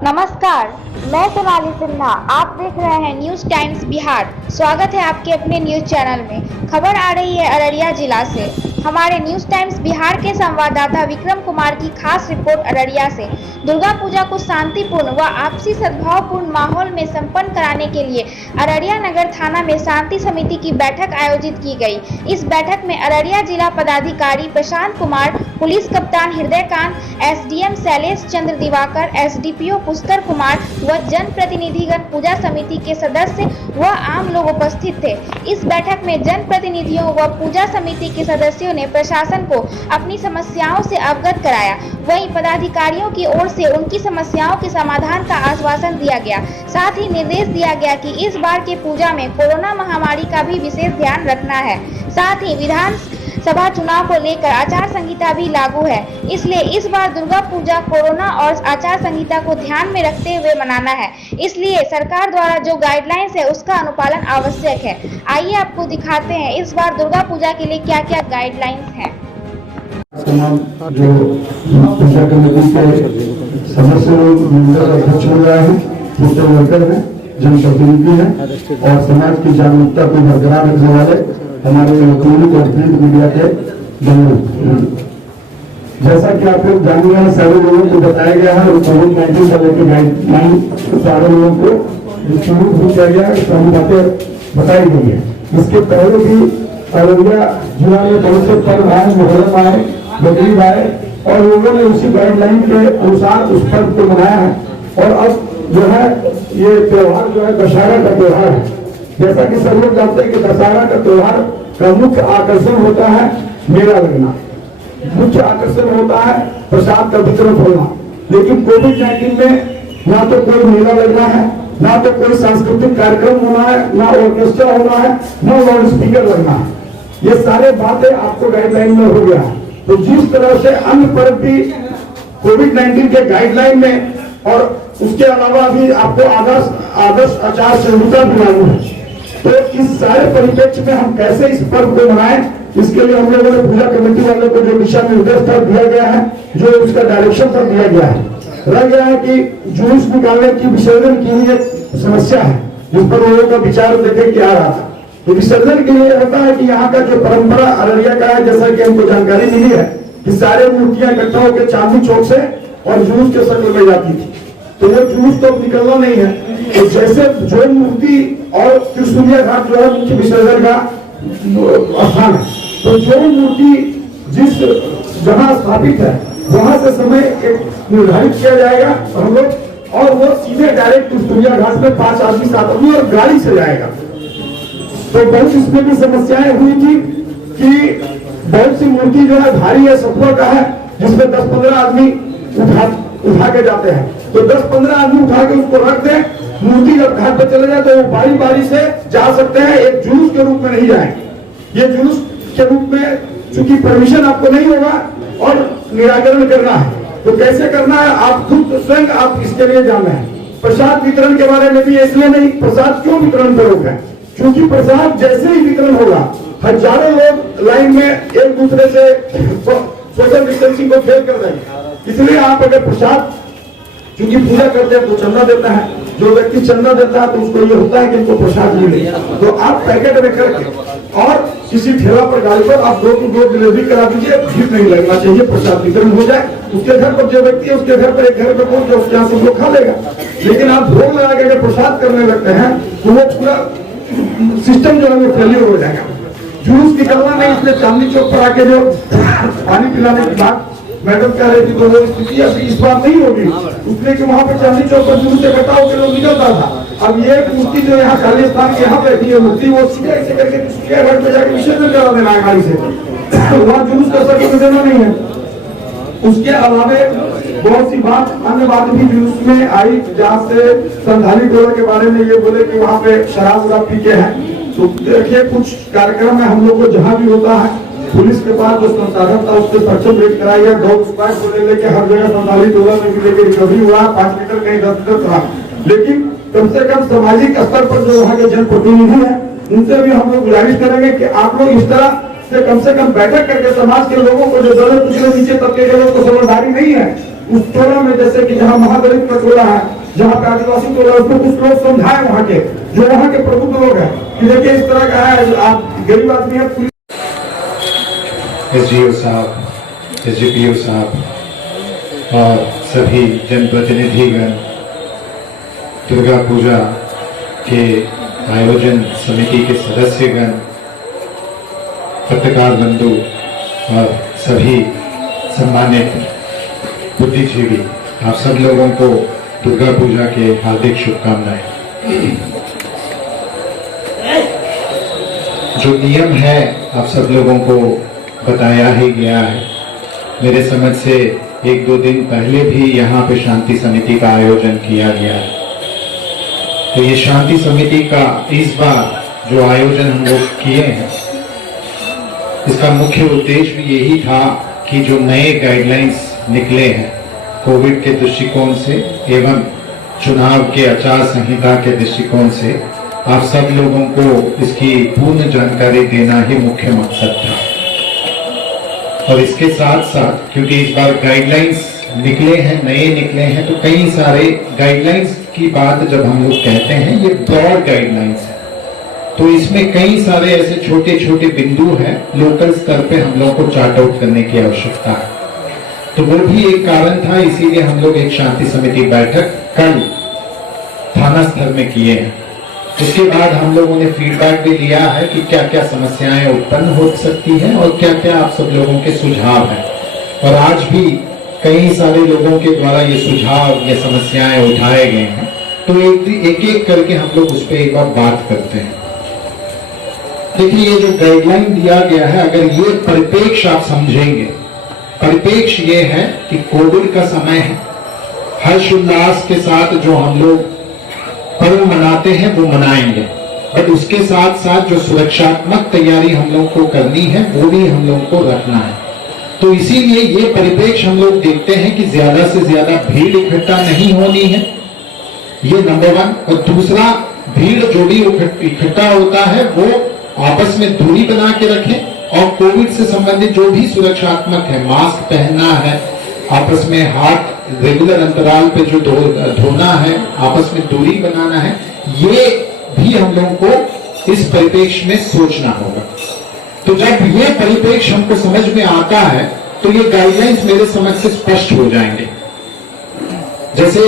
नमस्कार, मैं सोनाली सिन्हा। आप देख रहे हैं न्यूज टाइम्स बिहार। स्वागत है आपके अपने न्यूज चैनल में। खबर आ रही है अररिया जिला से। हमारे न्यूज टाइम्स बिहार के संवाददाता विक्रम कुमार की खास रिपोर्ट अररिया से। दुर्गा पूजा को शांतिपूर्ण व आपसी सद्भावपूर्ण माहौल में संपन्न कराने के लिए अररिया नगर थाना में शांति समिति की बैठक आयोजित की गई। इस बैठक में अररिया जिला पदाधिकारी प्रशांत कुमार, पुलिस कप्तान हृदयकांत, एसडीएम शैलेश चंद्र दिवाकर, एसडीपीओ पुष्कर कुमार व जनप्रतिनिधिगण, पूजा समिति के सदस्य व आम लोग उपस्थित थे। इस बैठक में जनप्रतिनिधियों व पूजा समिति के सदस्यों ने प्रशासन को अपनी समस्याओं से अवगत कराया। वहीं पदाधिकारियों की ओर से उनकी समस्याओं के समाधान का आश्वासन दिया गया। साथ ही निर्देश दिया गया कि इस बार के पूजा में कोरोना महामारी का भी विशेष ध्यान रखना है। साथ ही विधानसभा चुनाव को लेकर आचार संहिता भी लागू है, इसलिए इस बार दुर्गा पूजा कोरोना और आचार संहिता को ध्यान में रखते हुए मनाना है। इसलिए सरकार द्वारा जो गाइडलाइंस है उसका अनुपालन आवश्यक है। आइए आपको दिखाते हैं इस बार दुर्गा पूजा के लिए क्या क्या गाइडलाइंस हैं। तमाम जो पूजा कमेटी के सदस्य मेंबर अध्यक्ष हो रहा है, सोशल वर्कर है, जनप्रतिनिधि है और समाज की जागरूकता को बरकरार रखने वाले हमारे इलेक्ट्रॉनिक और प्रिंट मीडिया के बंधु। जैसा कि आप लोग जान रहे हैं, सारे लोगों को बताया गया है और कोविड-19 का लेकर गाइडलाइन सारे लोगों को डिस्ट्रीब्यूट हो गया है, सभी बातें बताई गई है। इसके पहले भी अररिया जिला में बहुत से पर्व आए, मुहर्रम आए, बकरीद आए और लोगों ने उसी गाइडलाइन के अनुसार उस पर्व को मनाया है। और अब जो है ये त्योहार जो है दशहरा का त्योहार है। जैसा कि सब लोग जानते हैं कि दशहरा का त्योहार का मुख्य आकर्षण होता है मेला लगना, मुख्य आकर्षण होता है प्रसाद का वितरण होना। लेकिन कोविड-19 में ना तो कोई मेला लगना है, ना तो कोई सांस्कृतिक कार्यक्रम होना है, ना ऑर्केस्ट्रा होना है, ना लाउड स्पीकर लगना है। ये सारे बातें आपको गाइडलाइन में हो गया है। तो जिस तरह से अन्य पर्व भी कोविड-19 के गाइडलाइन में और उसके अलावा भी आपको आदर्श आचार संहिता भी लागू है। तो इस सारे परिप्रेक्ष्य में हम कैसे इस पर्व को मनाएं, इसके लिए हम लोगों ने पूजा कमेटी वालों को जो दिशा निर्देश पर दिया गया है, जो उसका डायरेक्शन पर दिया गया है, रह गया है कि जुलूस निकालने की, विसर्जन की ही एक समस्या है जिस पर लोगों का विचार देखे क्या रहा था। तो विसर्जन के लिए होता है कि यहाँ का जो परंपरा अररिया का है, जैसा कि हमको जानकारी मिली है कि सारे मूर्तियां इकट्ठा होकर चांदनी चौक से और जुलूस के शक्ल में जाती थी। तो वो जुलूस तो निकलना नहीं है। तो जैसे जो मूर्ति और त्रिशूलिया घाट जो है मुख्य विसर्जन का स्थान है, तो जो मूर्ति जिस जहाँ स्थापित है वहां से समय एक निर्धारित किया जाएगा हम लोग, और वो सीधे डायरेक्ट त्रिशूलिया घाट में 5 आदमी 7 आदमी और गाड़ी से जाएगा। तो बहुत इसमें भी समस्याएं हुई थी कि बहुत सी मूर्ति जो है भारी है, सत्वर का है, जिसमें 10-15 आदमी उठा के जाते हैं। तो 10-15 आदमी उठा के उसको रख दें, मूर्ति जब घाट पर चले जाए तो वो बारी बारी से जा सकते हैं, एक जुलूस के रूप में नहीं जाएंगे। ये जुलूस के रूप में चूंकि परमिशन आपको नहीं होगा और निराकरण करना है, तो कैसे करना है आप खुद स्वयं आप इसके लिए जाना है। प्रसाद वितरण के बारे में भी इसलिए नहीं, प्रसाद क्यों वितरण करोगे, क्योंकि प्रसाद जैसे ही वितरण होगा हजारों लोग लाइन में एक दूसरे से सोशल डिस्टेंसिंग को फेल कर देंगे। इसलिए आप अगर प्रसाद, क्योंकि पूजा करते हैं तो चंदा देता है, जो व्यक्ति चंदा देता है तो उसको ये होता है कि इनको प्रसाद मिले, तो आप पैकेट में करके और किसी ठेला पर गाड़ी पर आप डोर टू डोर डिलीवरी करा दीजिए। भीड़ नहीं लगना चाहिए, प्रसाद वितरण हो जाए। उसके घर पर जो व्यक्ति है उसके घर पर एक घर पर पहुंच जाए, उसके यहाँ सब लोग खा लेगा। लेकिन आप भोग लगा के अगर प्रसाद करने लगते हैं तो वो पूरा सिस्टम जो है वो फेलियर हो जाएगा। जुलूस निकलना नहीं, इसलिए चांदनी चौक पर आके जो पानी पिलाने की बात मैडम कह रही थी तो वो स्थिति अभी इस बार नहीं होगी, इसलिए कि वहाँ पे चांदनी चौक पर जुलूस इकट्ठा होकर लोग निकलता था। अब ये मूर्ति जो यहाँ खाली स्थान के यहाँ बैठी है मूर्ति, वो सीधे ऐसे करके घर में जाकर विसर्जन करा देना है गाड़ी से, वहाँ जुलूस का सर्कल देना नहीं है। उसके अलावे बहुत सी बात अन्य बात भी जुलूस में आई, जहाँ से संधाली टोला के बारे में ये बोले कि वहाँ पे शराब वराब पी के है। तो देखिए कुछ कार्यक्रम में हम लोग को जहाँ भी होता है पुलिस के पास जो संसाधन था उससे सक्षम रेट कराया, डॉग स्क्वाड को लेके हर जगह संधाली टोला में भी लेके रिकवरी हुआ, 5 लीटर कहीं 10 लीटर था। लेकिन कम से कम सामाजिक स्तर पर जो वहाँ के जनप्रतिनिधि है उनसे भी हम लोग गुजारिश करेंगे कि आप लोग इस तरह से कम बैठक करके समाज के लोगों को, जो दलित पिछड़े नीचे तबके के लोग को समझदारी नहीं है, उस टोला में, जैसे कि जहाँ महादलित का टोला है, जहाँ पे आदिवासी टोला, उसको कुछ लोग समझाए वहाँ के जो वहाँ के प्रबुद्ध लोग हैं कि देखिए इस तरह का है, आप गरीब आदमी है। एसडीओ साहब, एसडीपीओ साहब और सभी जनप्रतिनिधिगण, दुर्गा पूजा के आयोजन समिति के सदस्यगण, पत्रकार बंधु और सभी सम्मानित बुद्धिजीवी, आप सब लोगों को दुर्गा पूजा के हार्दिक शुभकामनाएं। जो नियम है आप सब लोगों को बताया ही गया है। मेरे समझ से 1-2 दिन पहले भी यहाँ पे शांति समिति का आयोजन किया गया है। तो ये शांति समिति का इस बार जो आयोजन हम लोग किए हैं, इसका मुख्य उद्देश्य भी यही था कि जो नए गाइडलाइंस निकले हैं कोविड के दृष्टिकोण से एवं चुनाव के आचार संहिता के दृष्टिकोण से, आप सब लोगों को इसकी पूर्ण जानकारी देना ही मुख्य मकसद था। और इसके साथ साथ क्योंकि इस बार गाइडलाइंस निकले हैं, नए निकले हैं, तो कई सारे गाइडलाइंस की बात जब हम लोग कहते हैं, ये ब्रॉड गाइडलाइंस है, तो इसमें कई सारे ऐसे छोटे छोटे बिंदु हैं, लोकल स्तर पे हम लोग को चार्ट आउट करने की आवश्यकता है। तो वो भी एक कारण था, इसीलिए हम लोग एक शांति समिति बैठक कल थाना स्तर में किए हैं। उसके बाद हम लोगों ने फीडबैक भी लिया है कि क्या क्या समस्याएं उत्पन्न हो सकती हैं और क्या क्या आप सब लोगों के सुझाव हैं। और आज भी कई सारे लोगों के द्वारा ये सुझाव या समस्याएं उठाए गए हैं, तो एक एक करके हम लोग उस पर एक बार बात करते हैं। देखिए, ये जो गाइडलाइन दिया गया है, अगर ये परिप्रेक्ष्य आप समझेंगे, परिप्रेक्ष्य ये है कि कोविड का समय है, हर्षोल्लास के साथ जो हम लोग पर्व मनाते हैं वो मनाएंगे, बट उसके साथ साथ जो सुरक्षात्मक तैयारी हम लोग को करनी है वो भी हम लोग को रखना है। तो इसीलिए ये परिप्रेक्ष्य हम लोग देखते हैं कि ज्यादा से ज्यादा भीड़ इकट्ठा नहीं होनी है, ये नंबर 1। और दूसरा, भीड़ जो भी इकट्ठा होता है वो आपस में दूरी बना के रखें, और कोविड से संबंधित जो भी सुरक्षात्मक है, मास्क पहनना है, आपस में हाथ रेगुलर अंतराल पे जो धोना है, आपस में दूरी बनाना है, ये भी हम लोगों को इस परिप्रेक्ष्य में सोचना होगा। तो जब ये परिप्रेक्ष्य हमको समझ में आता है तो ये गाइडलाइंस मेरे समझ से स्पष्ट हो जाएंगे। जैसे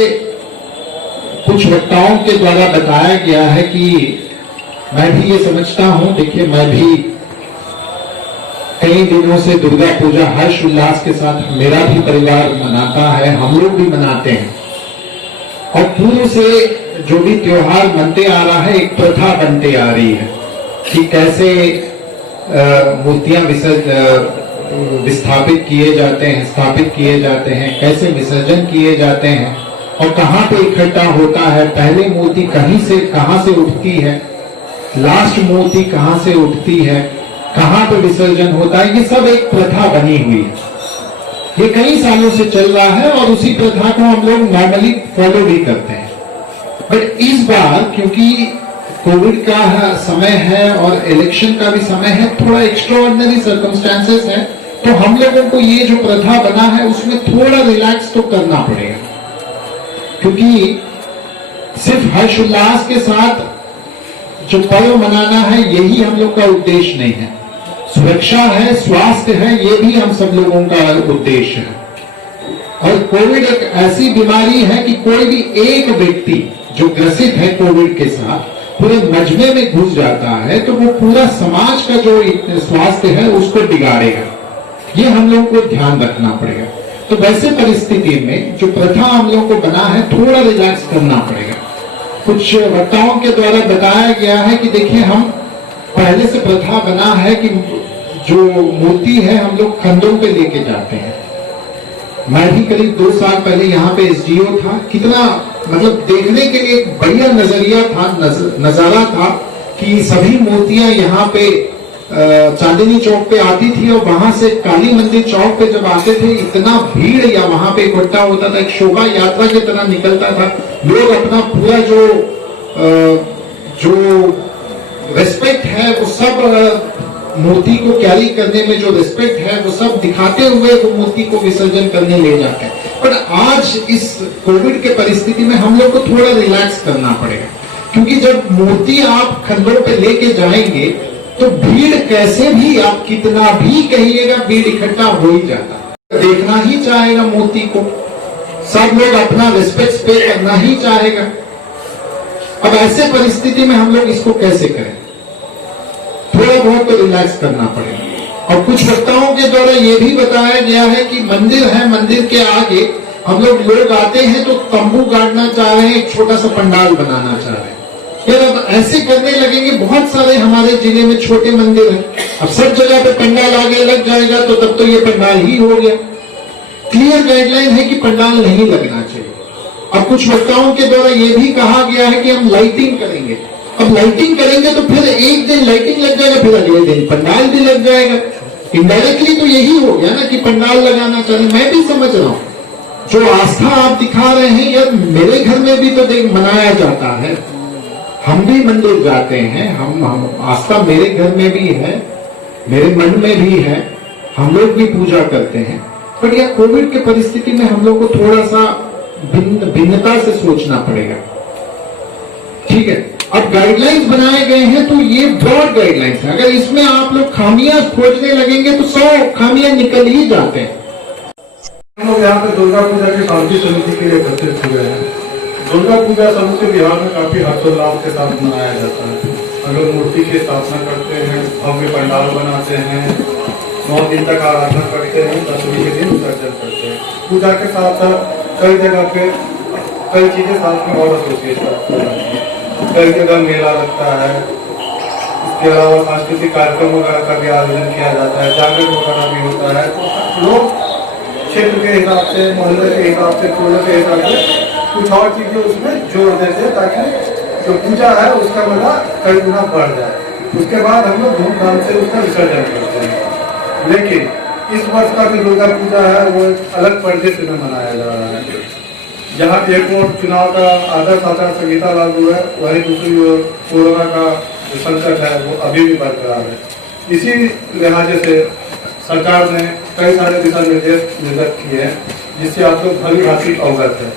कुछ वक्ताओं के द्वारा बताया गया है कि मैं भी ये समझता हूं, देखिए मैं भी कई दिनों से दुर्गा पूजा हर्ष उल्लास के साथ मेरा भी परिवार मनाता है, हम लोग भी मनाते हैं, और पूर्व से जो भी त्योहार बनते आ रहा है एक प्रथा बनते आ रही है कि कैसे मूर्तियां विस्थापित किए जाते हैं, स्थापित किए जाते हैं, कैसे विसर्जन किए जाते हैं और कहाँ पे इकट्ठा होता है, पहले मूर्ति कहाँ से उठती है, लास्ट मूर्ति कहाँ से उठती है, कहाँ पे विसर्जन होता है, ये सब एक प्रथा बनी हुई है। ये कई सालों से चल रहा है और उसी प्रथा को हम लोग नॉर्मली फॉलो भी करते हैं। बट इस बार क्योंकि कोविड का समय है और इलेक्शन का भी समय है, थोड़ा एक्स्ट्राऑर्डिनरी सर्कमस्टेंसेस है, तो हम लोगों को ये जो प्रथा बना है उसमें थोड़ा रिलैक्स तो करना पड़ेगा, क्योंकि सिर्फ हर्षोल्लास के साथ जो पर्व मनाना है यही हम लोग का उद्देश्य नहीं है। सुरक्षा है, स्वास्थ्य है, ये भी हम सब लोगों का उद्देश्य है। और कोविड एक ऐसी बीमारी है कि कोई भी एक व्यक्ति जो ग्रसित है कोविड के साथ पूरे मजमे में घुस जाता है तो वो पूरा समाज का जो स्वास्थ्य है उसको बिगाड़ेगा। ये हम लोग को ध्यान रखना पड़ेगा। तो वैसे परिस्थिति में जो प्रथा हम लोग को बना है थोड़ा रिलैक्स करना पड़ेगा। कुछ वक्ताओं के द्वारा बताया गया है कि देखिए, हम पहले से प्रथा बना है कि जो मूर्ति है हम लोग कंधों पे लेके जाते हैं। मैं भी करीब 2 साल पहले यहाँ पे एसडीओ था, कितना मतलब देखने के लिए एक बढ़िया नजरिया था, नजारा था कि सभी मूर्तियां यहाँ पे चांदनी चौक पे आती थी और वहां से काली मंदिर चौक पे जब आते थे इतना भीड़ या वहां पे इकट्ठा होता था, एक शोभा यात्रा की तरह निकलता था। लोग अपना पूरा जो रिस्पेक्ट है वो सब मूर्ति को कैरी करने में जो रिस्पेक्ट है वो सब दिखाते हुए वो मूर्ति को विसर्जन करने ले जाते हैं। पर आज इस कोविड के परिस्थिति में हम लोग को थोड़ा रिलैक्स करना पड़ेगा, क्योंकि जब मूर्ति आप खंडों पे लेके जाएंगे तो भीड़ कैसे भी, आप कितना भी कहिएगा, भीड़ इकट्ठा हो ही जाता, देखना ही चाहेगा मूर्ति को, सब लोग अपना रिस्पेक्ट पे करना ही चाहेगा। अब ऐसे परिस्थिति में हम लोग इसको कैसे करें? थोड़ा बहुत तो रिलैक्स करना पड़ेगा। और कुछ वक्ताओं के द्वारा ये भी बताया गया है कि मंदिर है, मंदिर के आगे हम लोग आते हैं तो तंबू गाड़ना चाह रहे हैं, एक छोटा सा पंडाल बनाना चाह रहे हैं। फिर अब ऐसे करने लगेंगे, बहुत सारे हमारे जिले में छोटे मंदिर हैं, अब सब जगह पे पंडाल आगे लग जाएगा तो तब तो ये पंडाल ही हो गया। क्लियर गाइडलाइन है कि पंडाल नहीं लगना चाहिए। अब कुछ वक्ताओं के द्वारा ये भी कहा गया है कि हम लाइटिंग करेंगे। अब लाइटिंग करेंगे तो फिर एक दिन लाइटिंग लग जाएगा, फिर अगले दिन पंडाल भी लग जाएगा। इनडायरेक्टली तो यही हो गया ना कि पंडाल लगाना चाहिए। मैं भी समझ रहा हूं, जो आस्था आप दिखा रहे हैं यार, मेरे घर में भी तो देख मनाया जाता है, हम भी मंदिर जाते हैं, हम आस्था मेरे घर में भी है, मेरे मन में भी है, हम लोग भी पूजा करते हैं। बट यह कोविड के परिस्थिति में हम लोग को थोड़ा सा भिन्नता से सोचना पड़ेगा। ठीक है, अब गाइडलाइंस बनाए गए हैं तो ये ब्रॉड गाइडलाइंस है। अगर इसमें आप लोग खामियां खोजने लगेंगे तो 100 खामियां निकल ही जाते हैं। हम लोग यहाँ पे दुर्गा पूजा की शांति समिति के लिए एकत्रित हुए हैं। दुर्गा पूजा समूचे बिहार में काफी हर्षोल्लास के साथ मनाया जाता है। हम लोग मूर्ति की स्थापना करते हैं, भव्य पंडाल बनाते हैं, 9 दिन तक आराधना करते हैं, 10वीं के दिन विसर्जन करते हैं। पूजा के साथ साथ कई जगह पे कई चीजें साथ में और एसोसिएट करते हैं। कई जगह मेला लगता है, इसके अलावा सांस्कृतिक कार्यक्रम वगैरह का भी आयोजन किया जाता है, जागरण वगैरह भी होता है। तो लोग क्षेत्र के हिसाब से, मोहल्ले के हिसाब से, टोले के हिसाब से कुछ और चीजें उसमें जोड़ देते हैं ताकि जो पूजा है उसका मजा कई गुना बढ़ जाए। उसके बाद हम लोग धूमधाम से उसका विसर्जन करते हैं। लेकिन इस वर्ष का जो दुर्गा पूजा है वो एक अलग परिदृश्य में मनाया जा रहा है। जहाँ एक ओर चुनाव का आदर्श आचार संहिता लागू है, वही दूसरी ओर कोरोना का जो संकट है वो अभी भी बरकरार है। इसी लिहाजे से सरकार ने कई सारे दिशा निर्देश निर्गत किए हैं जिससे आप लोग भली भांति अवगत है,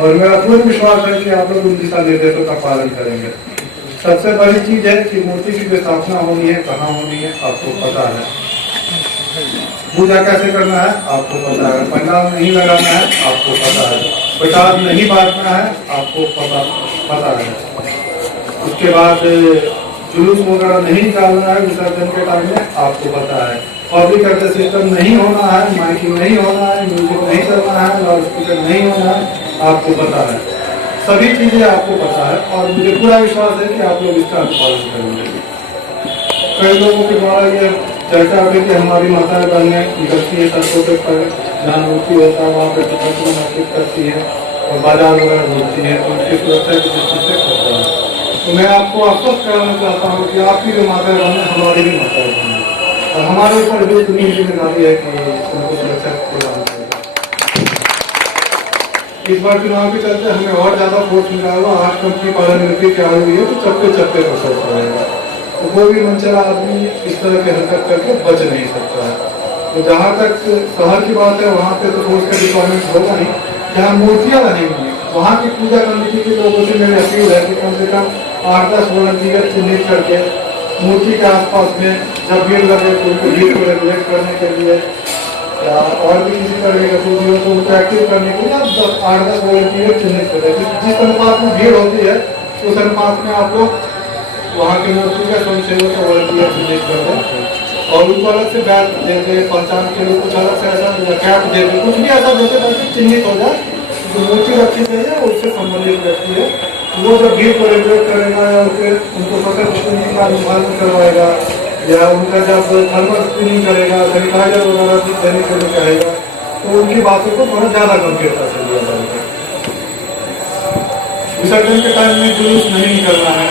और मेरा पूर्ण विश्वास है कि आप लोग उन दिशा निर्देशों का पालन करेंगे। सबसे बड़ी चीज है कि मूर्ति की जो स्थापना होनी है, कहाँ होनी है, आपको पता है। पूजा कैसे करना है आपको पता है, पंडाल नहीं लगाना है आपको पता है, प्रसाद नहीं बांटना है आपको पता है। उसके बाद जुलूस वगैरह नहीं निकालना है विसर्जन के टाइम में आपको पता है। पब्लिक एड्रेस सिस्टम नहीं होना है, माइकिंग नहीं होना है, म्यूजिक नहीं करना है, लाउड स्पीकर नहीं होना है, आपको पता है। सभी चीजें आपको पता है और मुझे पूरा विश्वास है कि आप लोग इसका अनुपालन करेंगे। कई लोगों के द्वारा ये चर्चा हुई कि हमारी माताएं बहनें निकलती है सड़कों पे, जहाँ मूर्ति होता है वहाँ पे अर्पित करती है और बाजार वगैरह होती है, तो उनकी सुरक्षा की दृष्टि से करता है। तो मैं आपको आश्वस्त कराना चाहता हूँ कि आपकी जो माताएं बहनें हमारी भी माताएं बहनें और हमारे ऊपर भी इतनी जिम्मेदारी है कि उनको सुरक्षा प्रदान करें। इस बार चुनाव के चलते हमें और ज्यादा फोर्स मिला हुआ। 8 कंपनी पार्लियामेंट्री की आई हुई है तो चप्पे पर सोच रहेगा, तो कोई भी मनचला आदमी इस तरह की हरकत करके बच नहीं सकता है। तो जहाँ तक शहर की बात है वहाँ पे तो फोर्स का डिप्लॉयमेंट होगा नहीं। जहाँ मूर्तियाँ लगेंगी वहाँ की पूजा कमेटी के लोगों से मेरी अपील है कि कम से कम 8-10 वॉलंटियर चिन्हित करके मूर्ति के आसपास में जब भीड़ लगे तो उनको भीड़ को रेगुलेट करने के लिए या और भी किसी तरह की गतिविधि हो तो उनको एक्टिव करने के लिए आप 8-10 वॉलंटियर चिन्हित करें। जिस अनुपात में भीड़ होती है उस अनुपात में आप लोग वहाँ के मूर्ति का स्वयंसेवक का वॉलंटियर चिन्हित कर दें और उनको अलग से बैग दे दे, पहचान के लिए कुछ अलग से ऐसा कैप दे दे, कुछ भी ऐसा देते ताकि चिन्हित हो जाए जो मूर्ति रखी गई है उससे संबंधित व्यक्ति है। वो जब भीड़ को रेगुलेट करेगा या फिर उनको फसल स्क्रीनिंग का अनुपालन करवाएगा या उनका जब थर्मल स्क्रीनिंग करेगा, सैनिटाइजर वगैरह भी देने के लिए कहेगा तो उनकी बातों को थोड़ा ज्यादा गंभीरता से लिया जाएगा। विसर्जन के टाइम में जुलूस नहीं निकलना है।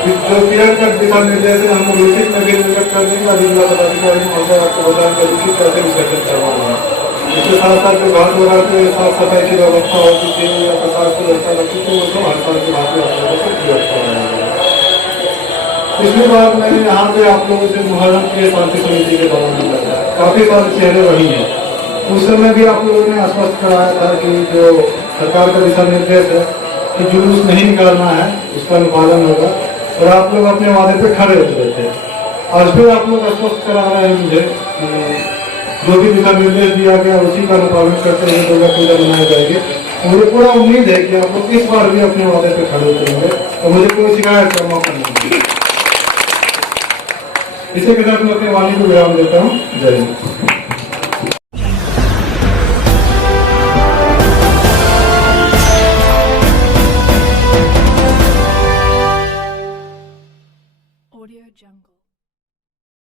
जो क्लियर कर दिशा निर्देश है हम लोग लिखित में भी निर्गत कर देंगे और जिला पदाधिकारी महोदय आपको बताएंगे लिखित कैसे विसर्जन करवाना है। इसके साथ साथ जो घाट वगैरह की साफ सफाई की व्यवस्था होती थी या प्रसाद की व्यवस्था लगती थी वो सब हर साल की भांति आप लोगों को क्लियर करवाया जाएगा। पिछली बार मैंने यहाँ पे आप लोगों से मुहर्रम के शांति समिति के दौरान बताया, काफी सारे चेहरे वही हैं। उस समय भी आप लोगों ने आश्वस्त कराया था कि जो सरकार का दिशा निर्देश है कि जुलूस नहीं निकालना है, उसका अनुपालन होगा, और आप लोग अपने वादे पे खड़े उतरे थे। आज फिर आप लोग आश्वस्त करा रहे हैं मुझे जो भी दिशा निर्देश दिया गया उसी का अनुपालन करते हुए दुर्गा पूजा मनाई जाएगी। मुझे पूरा उम्मीद है कि आप लोग इस बार भी अपने वादे पे खड़े उतरेंगे और मुझे कोई शिकायत का मौका नहीं मिलेगा। इसी के साथ मैं अपने वाणी को विराम देता हूँ। जय हिंद।